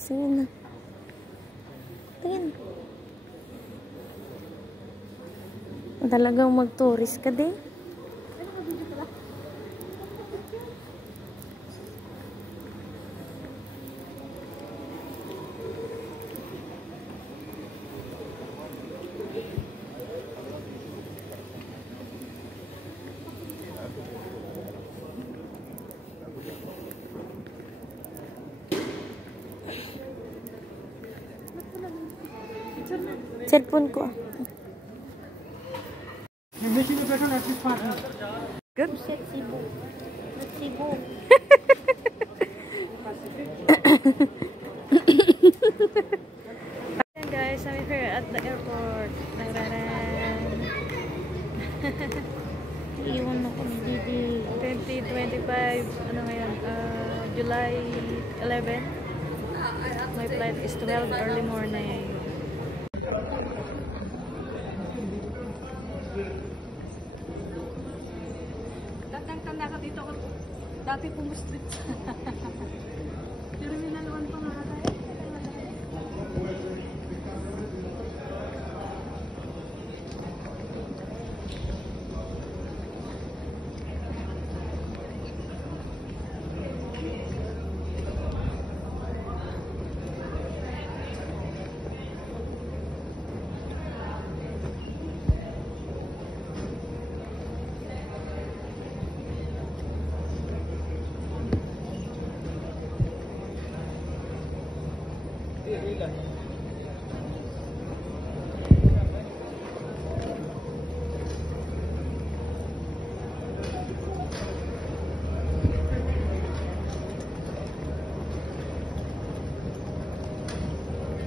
Sige na. Tingin. Talagang mag-tourist ka din. Cellphone ko. Good. Cebu. Ayan guys, I'm here at the airport. Iwan ako ni Didi. 2025, ano ngayon? July 11. My flight is 12 early morning. Tanda ka dito ako. Dati pumustrit. Pero minalawan pa nga tayo.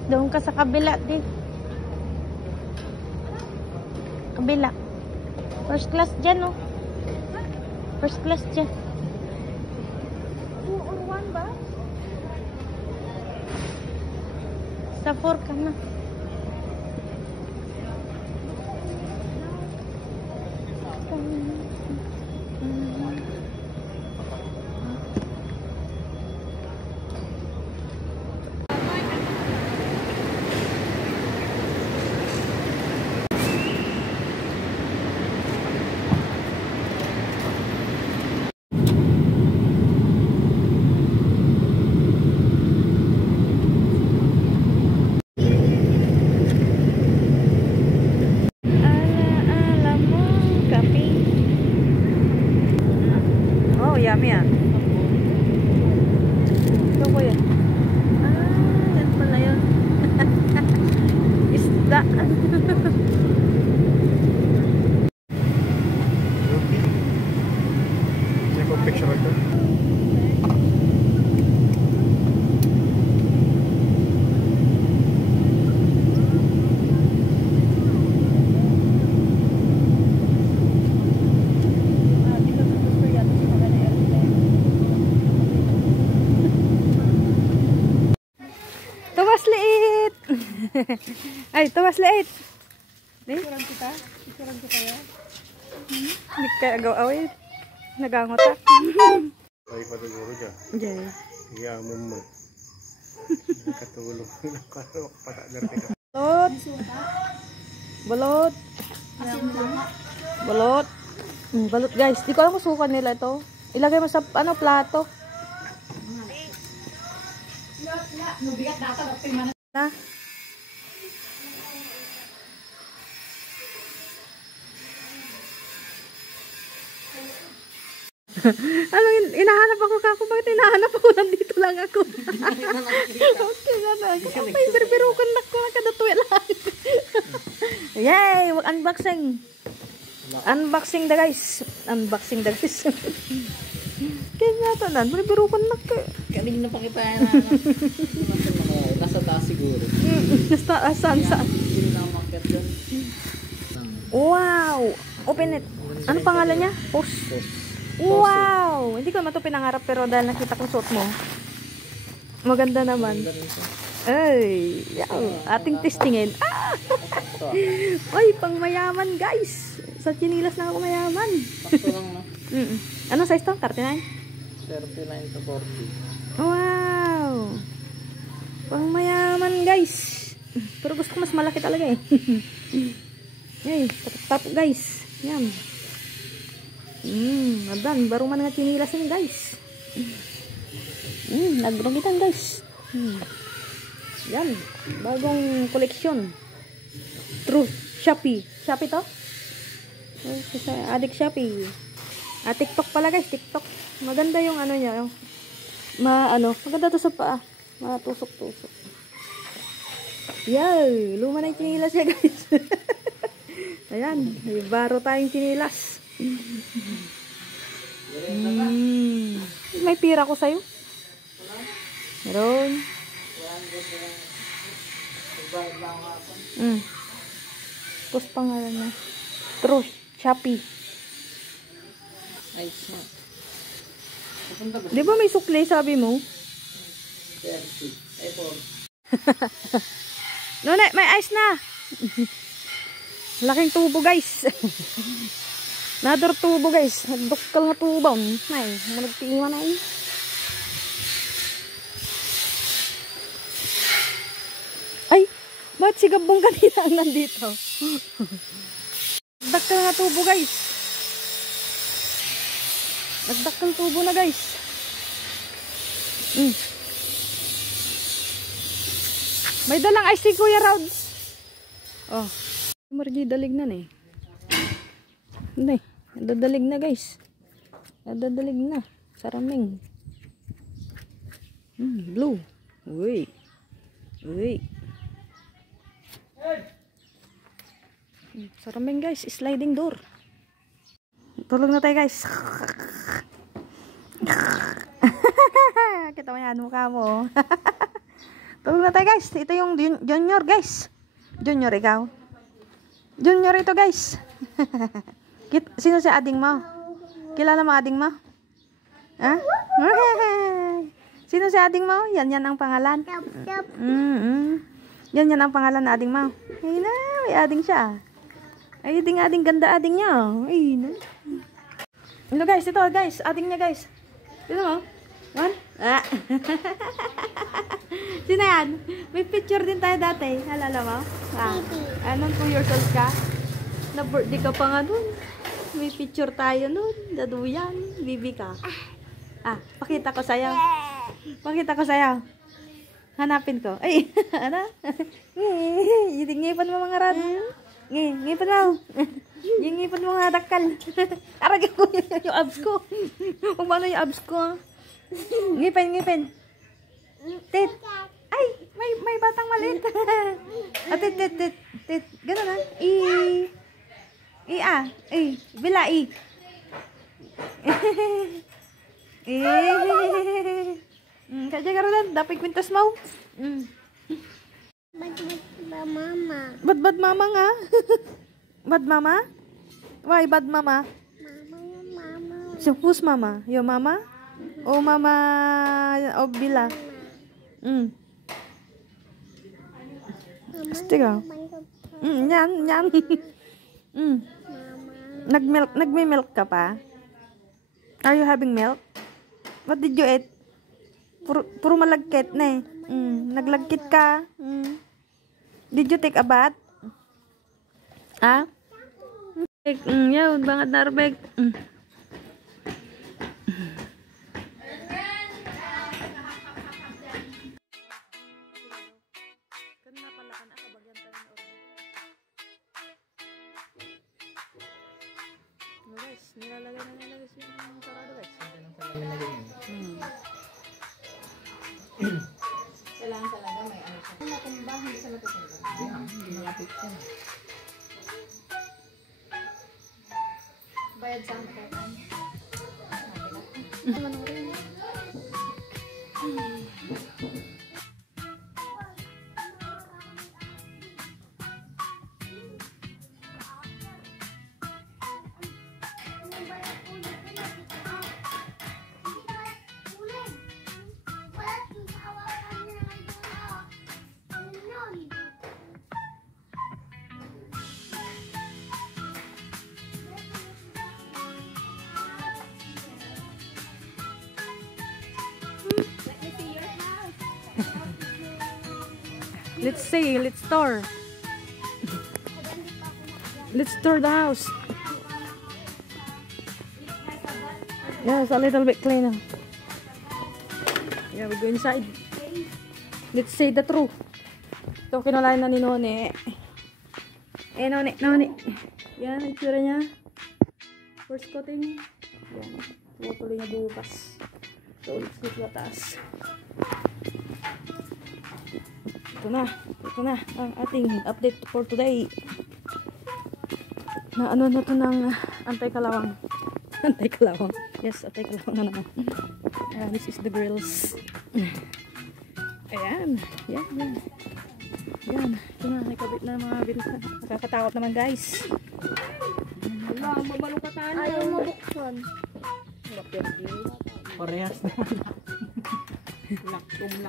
Doon ka sa kabila, di. Kabila. First class dyan, oh. First class dyan. 2 or 1 ba? Sa 4 ka na. Yummy ah. Ito ko yan. Yan pala yun. Isda. Take a picture like that. Ay, tawas liit. Isuran kita ya. Hindi ka agaw-awit. Nagangot ah. Ay, patuguro dyan. Diyan. Kaya mo. Katulog. Balot. Balot. Balot. Balot guys. Di ko alam kung sukan nila ito. Ilagay mo sa plato. Na. Ano, inahanap ako kako. Bakit inahanap ako? Nandito lang ako. Okay na na. Ay, berberukan na ko. Nakadatuwi lang. Yay! Unboxing. Unboxing da guys. Unboxing da guys. Kaya nga ito na. Berberukan na ko. Kanina pa kita na. Nasa taas siguro. Nasa taas. Saan? Hindi na market dyan. Wow! Open it. Ano pangalan niya? Post. Wow! Hindi ko naman ito pinangarap pero dahil nakita kong suot mo. Maganda naman. Ay! Ating testingin. Ah! Ay, pang mayaman guys! Sa chinilas na ako mayaman. Sakto lang no? Anong size to? 39? 39 to 40. Wow! Pang mayaman guys. Pero gusto ko mas malaki talaga eh. Ay, tap guys. Yan. Adan, baru man nga chinilas ini guys. Nagbagitan guys. Yan, bagong koleksyon. True Shopee. Shopee to? Adik Shopee. TikTok pala guys, TikTok. Maganda yung ano niya. Maganda to sa paa. Matusok-tusok. Yay! Luma na yung chinilas niya guys. Ayan, may baro tayong chinilas. May pira ko sa'yo. Meron. Tapos pangalan na. True Shopee. Nice na. Di ba may sukli sabi mo? 30. Ay, 4. Nune, may ice na. Laking tubo guys. Another tubo guys. Dukal nga tubo. Ay, managtiiwan na eh. Ay, bakit si Gabong kanina ang nandito? Nagdakal nga tubo guys. Nagdakal tubo na guys. May dalang ice tea Kuya Rods. Oh. Margi dalig na eh. Hindi. Nadadalig na guys. Nadadalig na. Saraming. Blue. Uy. Uy. Saraming guys. Sliding door. Tulog na tayo guys. Kita mo yan mukha mo. Tulog na tayo guys. Ito yung junior guys. Junior ikaw. Junior ito guys. Sino si ading mo? Kilala mo ading mo? Ha? Sino si ading mo? Yan ang pangalan. Yan ang pangalan na ading mo. Ay na, may ading siya. Ay ading ganda ading niya. Ay na. Ito guys, ito guys. Ading niya guys. Ito mo. One. Sino yan? May picture din tayo dati. Halala mo? Anong 2 years old ka? Na-birthday ka pa nga dun. May picture tayo nun. Daduyan. Bibi ka. Pakita ko sa'yo. Pakita ko sa'yo. Hanapin ko. Ay, ano? Ngipan mo mga rad. Ngipan mo. Ngipan mo mga dakal. Aragin ko yung abs ko. Kung paano yung abs ko. Ngipin. Tit. Ay, may batang maliit. Tit. Ganun na. Bila. Kaya karoon, dapat kwintas mo. Bad mama. Bad mama nga. Bad mama? Why bad mama? Mama. So who's mama? Your mama? O mama o Bila? Stiga. Yan. Nagme-milk ka pa? Are you having milk? What did you eat? Puro malagkit na eh. Naglagkit ka. Did you take a bath? Yaw, bangat na arbeg. Guys, nilalagay na nila guys yung sarado guys. Kailangan talaga may ano siya. Matumba, hindi siya matutumba. Hindi malapit siya. Bayad sa ang pekan. Let's say, let's store. Let's store the house. Yeah, it's a little bit cleaner. Yeah, we go inside. Let's say the truth. Ito, kinulayan na ni Noni. Noni. Yan, ang itsura niya. First coating. Yan. Tuloy na bukas. So, let's go sa taas. Ito na ang ating update for today. Na ano na to ng anti-kalawang. Anti-kalawang. Yes, anti-kalawang na naman. This is the grills. Ayan. Yan. Ito na, nakikabit na mga bilsa. Nakakatakot naman, guys. Wala, mabalukatan. Ayaw mabuksan. Parehas na.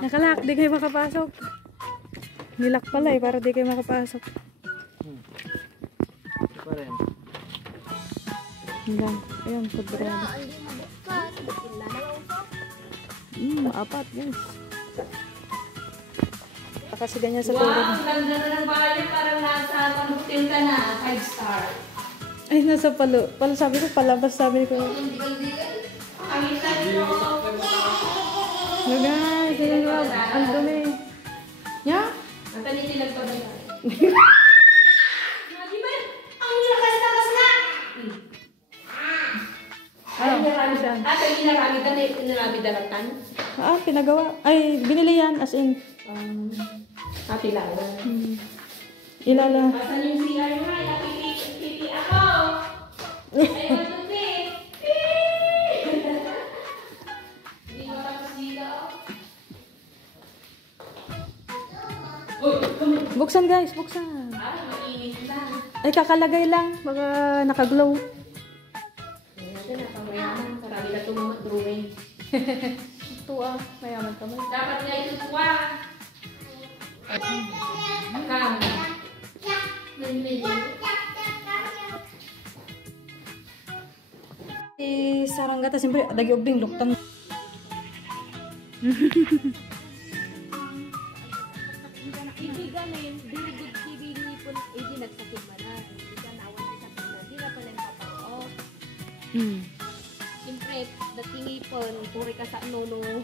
Nakalak, di kayo makapasok. Nilak pala para di kayo makapasok. Ayan, sobrang. Hindi mabuksan. Apat, yes. Kasi ganyan sa turo. Wow, ang ganda na ng bahay. Parang nasa hotel ka na. 5 star. Ay, nasa palo. Sabi ko, palabas sabi ko. Ang isa nyo. No guys, ayan ko. Ang dumi. Yeah? Ang tanitilag pa ba tayo? Di ba? Ang lakas na! Ay, narami siya. At ang inarami dalatan? Pinagawa. Ay, binili yan as in. Pila na. Ilala. Pasan yung CR mo nga, pipi ako. Ay, matupi. Hindi mo tapos dito. Buksan guys, buksan. Ay, mainit na. Ay, kakalagay lang. Baka nakaglow. Ayan na, pamayaman. Karami na itong mga drawing. Ito mayaman ka mo. Dapat nga itutuwa. Kam. Saranggata, siyempre, dagi obding, luktang. Ibiganin, very good TV ni pun hindi nagsakit man na. Hindi ka nawan ni sakit na. Hindi na pala napapao. Siyempre, dating ipon, puri ka sa nono.